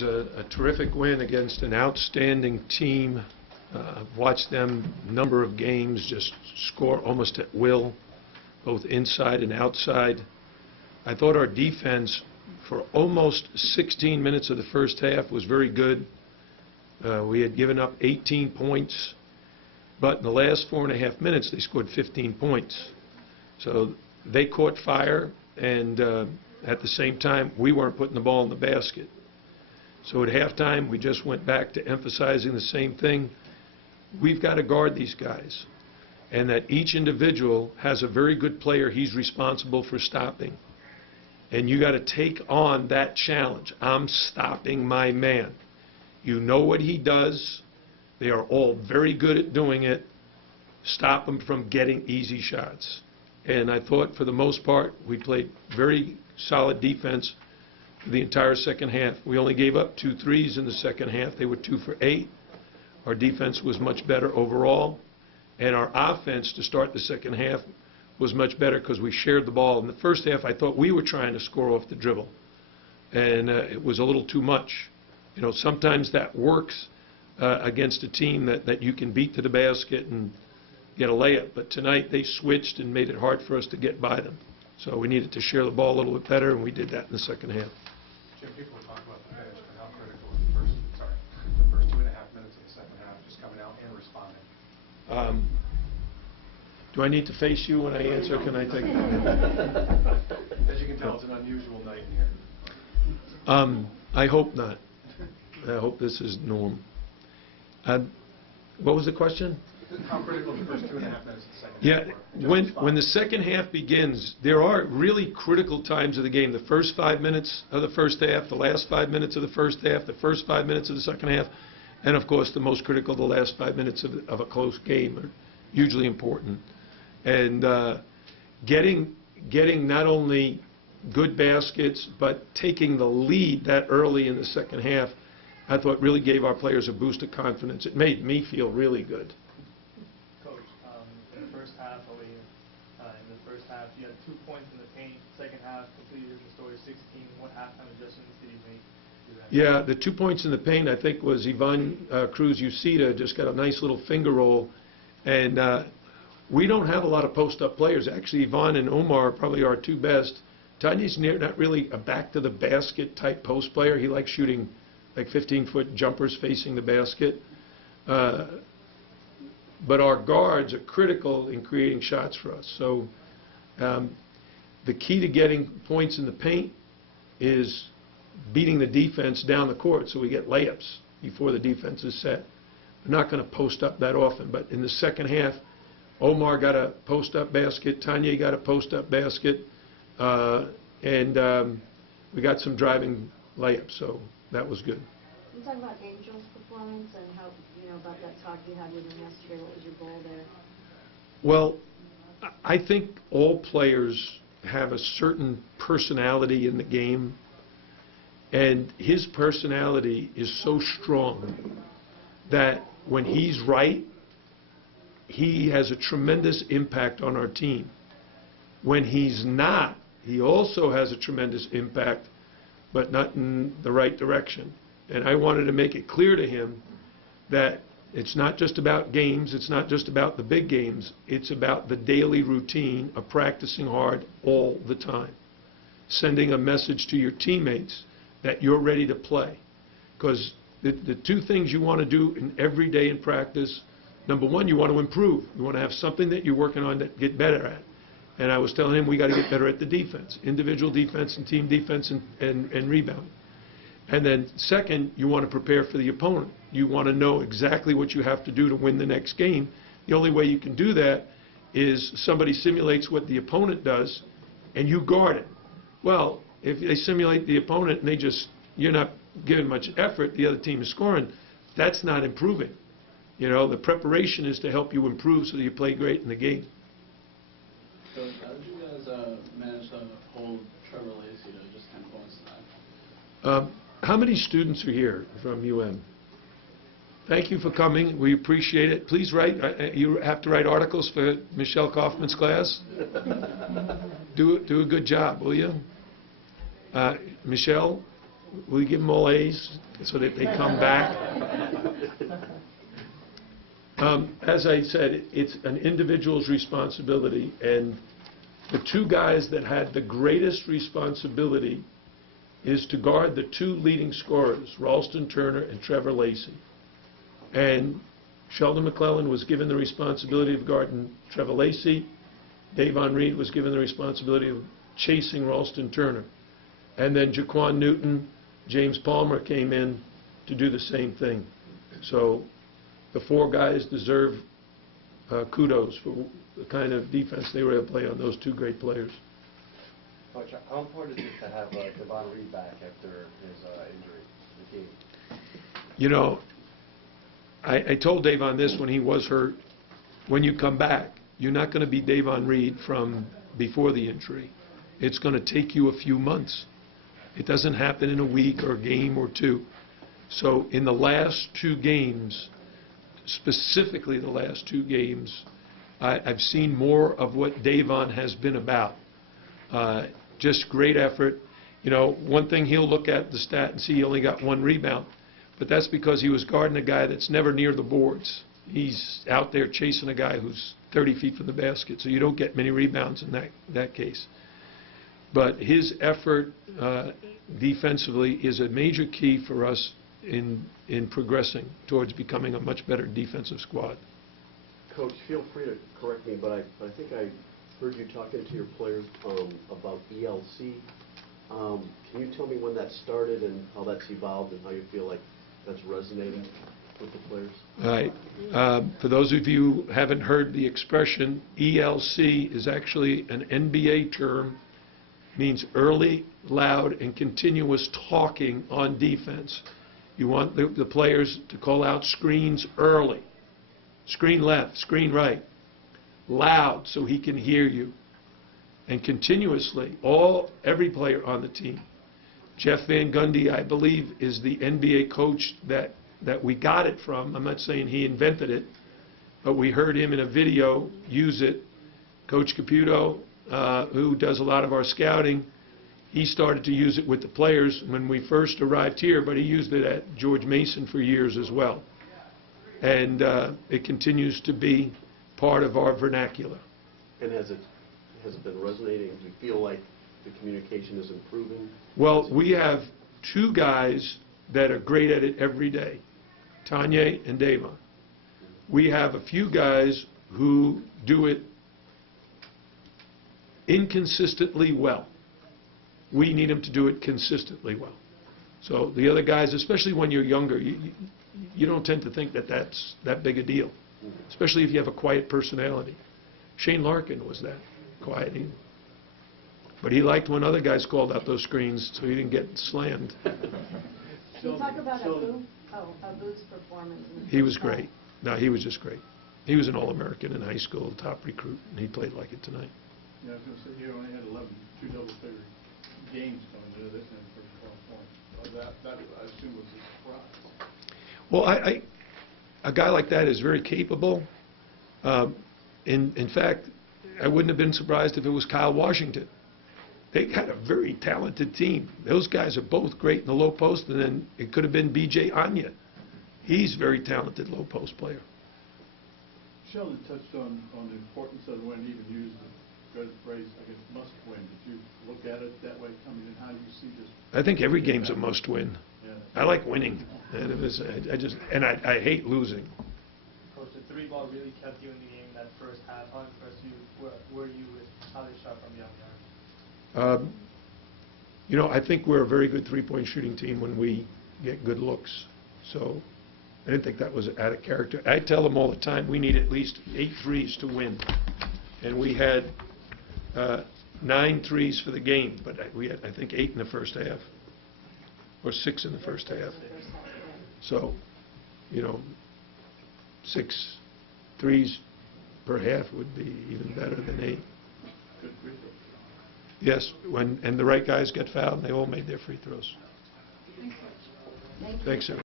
was a terrific win against an outstanding team. I've watched them a number of games just score almost at will, both inside and outside. I thought our defense for almost 16 minutes of the first half was very good. We had given up 18 points, but in the last 4.5 minutes they scored 15 points. So they caught fire, and at the same time we weren't putting the ball in the basket. So at halftime we just went back to emphasizing the same thing. We've got to guard these guys, and that each individual has a very good player he's responsible for stopping. And you got to take on that challenge. I'm stopping my man. You know what he does. They are all very good at doing it. Stop him from getting easy shots. And I thought for the most part we played very solid defense for the entire second half. We only gave up 2 threes in the second half. They were 2 for 8. Our defense was much better overall, and our offense to start the second half was much better because we shared the ball. In the first half, I thought we were trying to score off the dribble, and it was a little too much. You know, sometimes that works against a team that you can beat to the basket and get a layup, but tonight they switched and made it hard for us to get by them. So we needed to share the ball a little bit better, and we did that in the second half. Jim, people will talk about the bench, but how critical was the first 2.5 minutes of the second half, just coming out and responding? Do I need to face you when I answer? Can I take As you can tell, it's an unusual night here. I hope not. I hope this is norm. What was the question? How critical the first 2.5 minutes of the second Yeah, half were? when the second half begins, there are really critical times of the game. The first 5 minutes of the first half, the last 5 minutes of the first half, the first 5 minutes of the second half, and of course the most critical, the last 5 minutes of a close game are hugely important. And getting not only good baskets, but taking the lead that early in the second half, I thought really gave our players a boost of confidence. It made me feel really good. Coach, in the first half, you had 2 points in the paint. Second half, completely different story, 16. What halftime adjustments did you make to that? Yeah, the 2 points in the paint, I think, was Ivan Cruz-Ucita just got a nice little finger roll. And we don't have a lot of post-up players. Actually, Ivan and Omar are probably our 2 best. Tanya's not really a back-to-the-basket type post player. He likes shooting like 15-foot jumpers facing the basket. But our guards are critical in creating shots for us. So the key to getting points in the paint is beating the defense down the court so we get layups before the defense is set. We're not going to post up that often, but in the second half, Omar got a post-up basket, Tanya got a post-up basket, and we got some driving layups, so that was good. You talk about Angel's performance and how, about that talk you had with him yesterday. What was your goal there? Well, I think all players have a certain personality in the game, and his personality is so strong that when he's right, he has a tremendous impact on our team. When he's not, he also has a tremendous impact, but not in the right direction. And I wanted to make it clear to him that it's not just about games, it's not just about the big games, it's about the daily routine of practicing hard all the time. Sending a message to your teammates that you're ready to play. Because the 2 things you want to do in every day in practice, number 1, you want to improve. You want to have something that you're working on that get better at. And I was telling him we got to get better at the defense, individual defense and team defense and rebounding. And then second, you want to prepare for the opponent. You want to know exactly what you have to do to win the next game. The only way you can do that is somebody simulates what the opponent does and you guard it. Well, if they simulate the opponent and you're not giving much effort, the other team is scoring, that's not improving. The preparation is to help you improve so that you play great in the game. So how did you guys manage to hold Trevor Lacey to just 10 points tonight? How many students are here from UM? Thank you for coming. We appreciate it. Please write. You have to write articles for Michelle Kaufman's class. Do a good job, will you? Michelle, we give them all A's so that they come back. As I said, it's an individual's responsibility, and the two guys that had the greatest responsibility is to guard the two leading scorers, Ralston Turner and Trevor Lacey. And Sheldon McClellan was given the responsibility of guarding Trevor Lacey. Davon Reed was given the responsibility of chasing Ralston Turner. And then Jaquan Newton, James Palmer came in to do the same thing. So the four guys deserve kudos for the kind of defense they were able to play on those two great players. Coach, how important is it to have Davon Reed back after his injury to the team? You know, I told Davon this when he was hurt. When you come back, you're not going to be Davon Reed from before the injury. It's going to take you a few months. It doesn't happen in a week or a game or two. So in the last two games, specifically the last two games, I've seen more of what Davon has been about. Just great effort. You know, one thing he'll look at the stat and see he only got one rebound, but that's because he was guarding a guy that's never near the boards. He's out there chasing a guy who's 30 feet from the basket, so you don't get many rebounds in that case. But his effort defensively is a major key for us in progressing towards becoming a much better defensive squad. Coach, feel free to correct me, but I think I heard you talking to your players about ELC. Can you tell me when that started and how that's evolved and how you feel like that's resonating with the players? All right. For those of you who haven't heard the expression, ELC is actually an NBA term, means early, loud, and continuous talking on defense. You want the players to call out screens early, screen left, screen right, loud so he can hear you, and continuously, every player on the team. Jeff Van Gundy, I believe, is the NBA coach that we got it from. I'm not saying he invented it, but we heard him in a video use it. Coach Caputo, who does a lot of our scouting, he started to use it with the players when we first arrived here, but he used it at George Mason for years as well. And it continues to be part of our vernacular. And has it been resonating? Do you feel like the communication is improving? Well, we have two guys that are great at it every day, Tanya and Davon. We have a few guys who do it inconsistently well. We need them to do it consistently well. So the other guys, especially when you're younger, you don't tend to think that that's that big a deal, especially if you have a quiet personality. Shane Larkin was that quiet. But he liked when other guys called out those screens so he didn't get slammed. Can you talk about Abu's performance? He was great. No, he was just great. He was an All-American in high school, top recruit, and he played like it tonight. Yeah, I was going to say, you only had 2 double-figure games coming into this in the first 12 points. That I assume was a surprise. Well, a guy like that is very capable. In fact, I wouldn't have been surprised if it was Kyle Washington. They got a very talented team. Those guys are both great in the low post, and then it could have been B.J. Anya. He's a very talented low post player. Sheldon touched on the importance of when he even used the phrase, I guess, must win. Did you look at it that way? I mean, how do you see this? I think every game's a must win. Yeah. I like winning, and I hate losing. Coach, the 3-ball really kept you in the game in that first half. How impressed were you with how they shot from beyond the arc? You know, I think we're a very good three-point shooting team when we get good looks. So I didn't think that was out of character. I tell them all the time we need at least 8 threes to win. And we had 9 threes for the game, but we had, I think, 8 in the first half, or 6 in the first half. So, you know, 6 threes per half would be even better than 8. Good free throw. Yes, and the right guys got fouled, and they all made their free throws. Thank you. Thanks, sir.